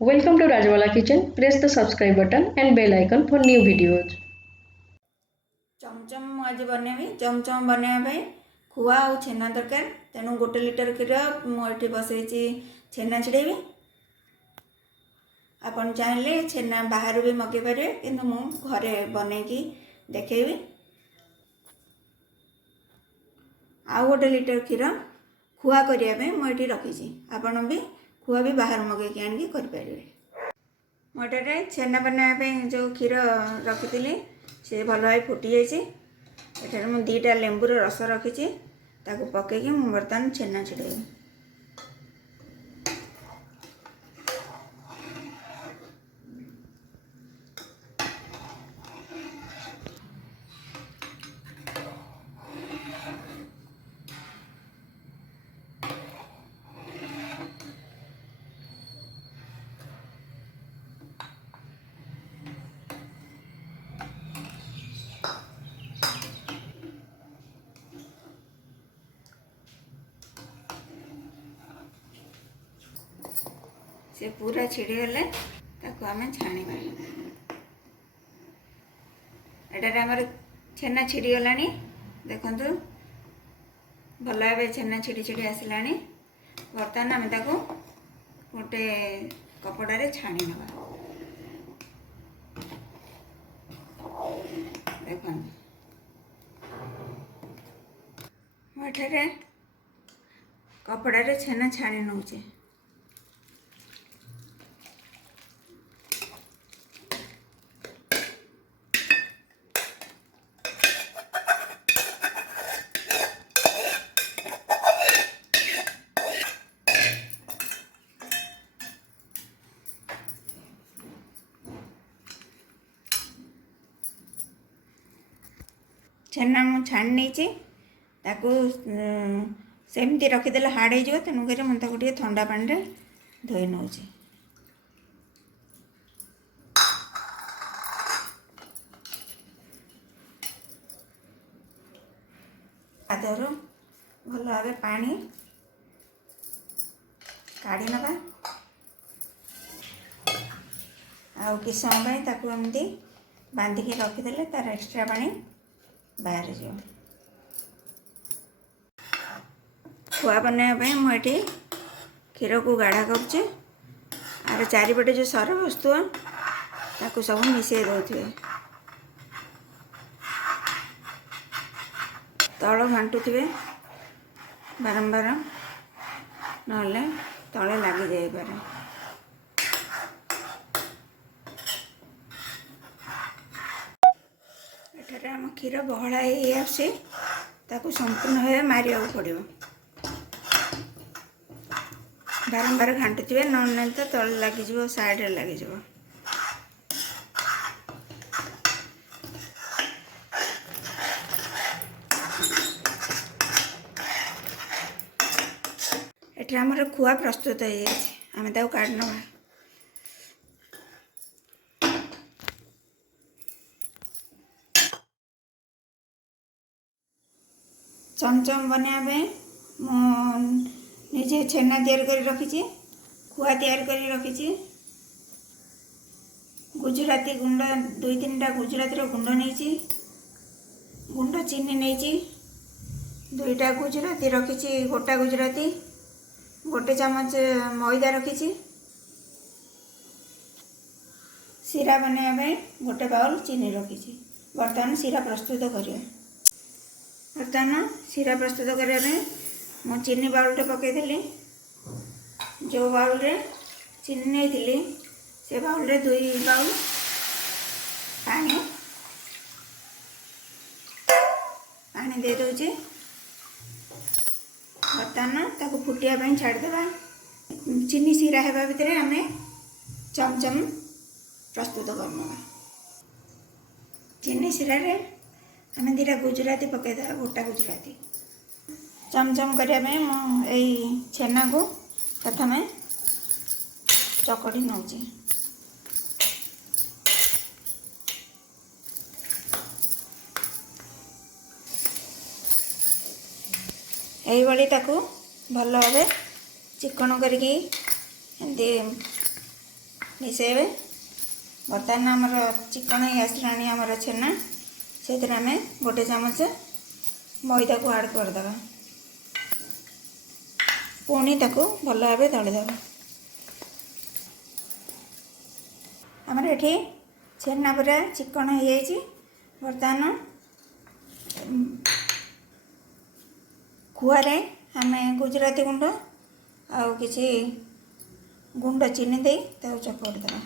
Welcome to Rajwala Kitchen. Press the subscribe button and bell icon for new videos. चमचम आज बनैबी चमचम बनैबा खुआ और छेना दरकार तेणु 1 लिटर क्षीर मुझे बसई छेना छिड़ेबी। आपन चाहिए छेना बाहर भी मगे पारे किंतु मु घरे बनैकी देखेबी। आउ 1 लिटर क्षीर खुआ करने मुझे रखी आपन भी खुआ भी बाहर मगे आनिकी करें। मोटे छेना बनाया जो क्षीर रखी से भल भाई फुटी जाइए। मुझे 2टा लेंबूर रस रखी पकईकि बर्तमान छेना छिड़ेबी। से पूरा छिड़गले आम छाणी एटार आमर छेना छिड़गला देखु भल भाव छेना छिड़ी छिड़ी आसला। बर्तमान आम गोटे कपड़े छाणी ना देख मुझे कपड़े छेना छाणी नौचे। छेना मु छाणी नहीं सेमती रखीदे हार्ड हो तेणुक मुझे ठंडा पानी धोई नौ। आधर भल भाव पानी काढ़ी नवा आ कि समय एमती बांधिकी रखीदे तार एक्सट्रा पानी बाहर जा। खुआ बनवाई मुझे क्षीर को गाढ़ा करुचे आर चारिपटे जो सर वस्तु ताकू सब मिसई दे तल घाटुवे बारंबार ना तले लगी जापे। एठारे आम क्षीर बहला आसू संपूर्ण भाव मारिया पड़ो बारंबार घाटुवे ना तो तले लगिज साइड लगिज। एठे आमर खुआ प्रस्तुत हो जाए काढ़ ना। चमचम बनवाई मुझे छेना तैयार कर रखी खुआ तैयार कर रखी गुजराती गुंड 2-3टा गुजराती गुंड नहीं गुंड चीनी नहीं 2टा गुजराती रखी गोटा गुजराती 1 चामच मैदा रखी सीरा बनवाई 1 बाउल चीनी रखी। बर्तमान सीरा प्रस्तुत करिया। बर्तमान सीरा प्रस्तुत करने मु चीनी बाउलटे पकईली जो बाउल रे चीनी नहीं थी से बाउल रे 2 बाउल पानी पानी दे दूचे। बर्तमान ताको फुटिया छाड़देवा। चीनी सीरा हेबा भितर आम चमचम प्रस्तुत करना। चीनी सीरा रे आम 2टा गुजराती पकईदेवा गोटा गुजराती। चमचम करने छेना को प्रथम चकड़ी नौ। भल भाव चिकन करके मिसेबे। बर्तमान आमर चिकन ही आसलानी आमर छेना से आम गोटे चामच मैदा को आड करदे पुणी ताको भल भाव दलिदेवा। आमर ये छेना पूरा चिकन हो जाए बर्तमान खुआरे आम गुजराती गुंड आउ किसी गुंड चीनी दे चकड़ देवा।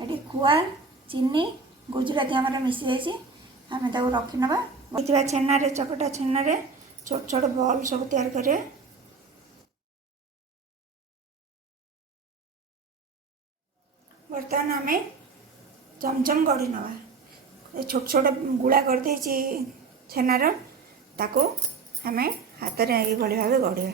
ये खुआ चीनी गुजराती आम मिसी जाइए आम रखी ना छेना चकटा छेना छोट छोट बॉल सब तैयार करें। बर्तमान आम चमचम गढ़ी नवा छोट छोट गुड़ा कर छेनार ताको आम हाथ में ये भाव गढ़ा।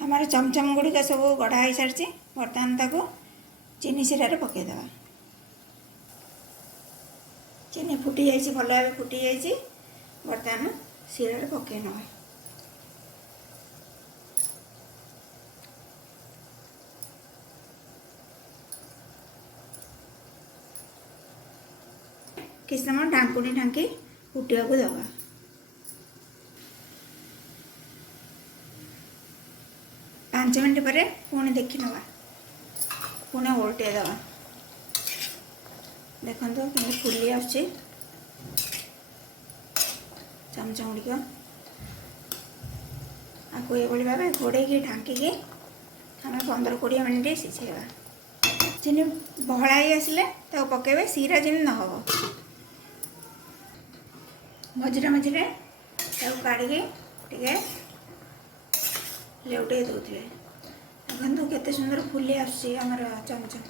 हमारे चमचम गुड़िक सब गढ़ा हो सारी बर्तमान ताको चीनी शिरा पकईदे। चीनी फुटी जाइए भल भाव फुटी जाइए बर्तमान शिरा पकई ना किस समय ढांकुणी ढांकी फुटिया को दवा। पांच मिनट पर पुणी देखी नवा पुणी उल्टे दवा। देखो कि फुली आसुची चमच गुड़िक आपको ये भाव घोड़े ढांकी आम 15-20 मिनट सिझेवा। चीनी बहला ही आसिले तो पकेबे सीरा जेन न हो मझे मझे काढ़ी लेउटे दौथे। देखो केते सुंदर फुली आसुची आमर चमचम।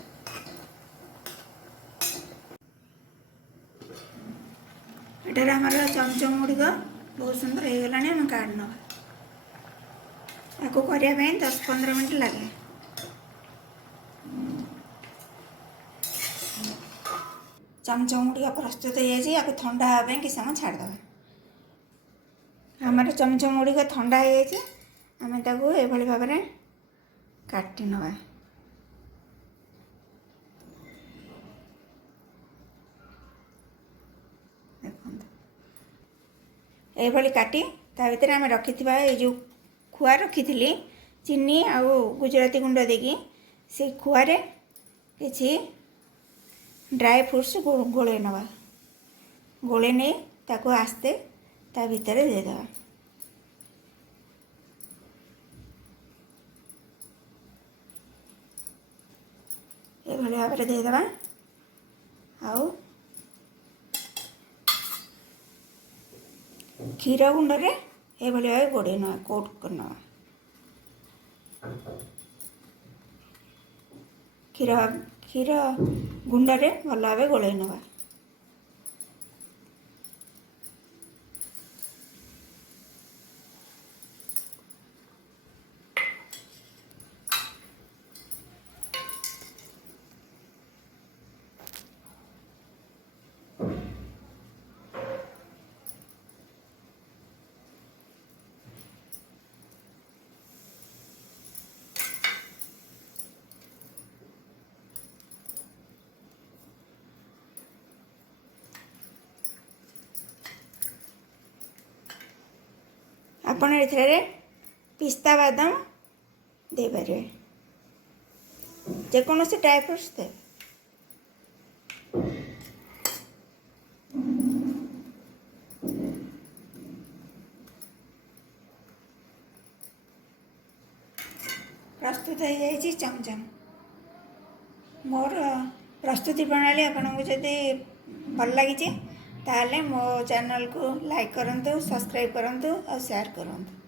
एटार आमर चमचम गुड़िक बहुत सुंदर हो गला आम काढ़ ना आपको करने 10-15 मिनट लगे। चमचम गुड़िक प्रस्तुत हो जाए आपको ठंडा हाँवाई कि समय छाड़दे। आमर चमचम गुड़िक ठंडा हो जाए आम ये भाव में काटी नवा। ये काटी ता भीतर आम रखी ये जो खुआ रखी चीनी आउ गुजराती गुंड देकी से खुआरे किसी ड्राई फ्रूट्स गोले नवा गोले नहीं ताको आस्ते ता भीतर देदेवा। ये भाव में देदेवा आउ क्षीर गुंडे ये भाव गोड़े ना कोट करना क्षीर क्षीर गुंडे भल भाव गोल नवा। ଆପଣ ଏଥିରେ ପିସ୍ତା ବାଦାମ ଦେଇପାରିବେ, ଯେକୌଣସି ଡ୍ରାଏ ଫ୍ରୁଟ୍ସ ଦେବେ। ପ୍ରସ୍ତୁତ ହୋଇଯାଇଛି ଚମଚମ। ମୋର ପ୍ରସ୍ତୁତି ପ୍ରଣାଳୀ ଆପଣଙ୍କୁ ଯଦି ଭଲ ଲାଗିଛି ତାହେଲେ ମୋ ଚ୍ୟାନେଲକୁ ଲାଇକ୍ କରନ୍ତୁ, ସବସ୍କ୍ରାଇବ୍ କରନ୍ତୁ ଆଉ ସେୟାର କରନ୍ତୁ।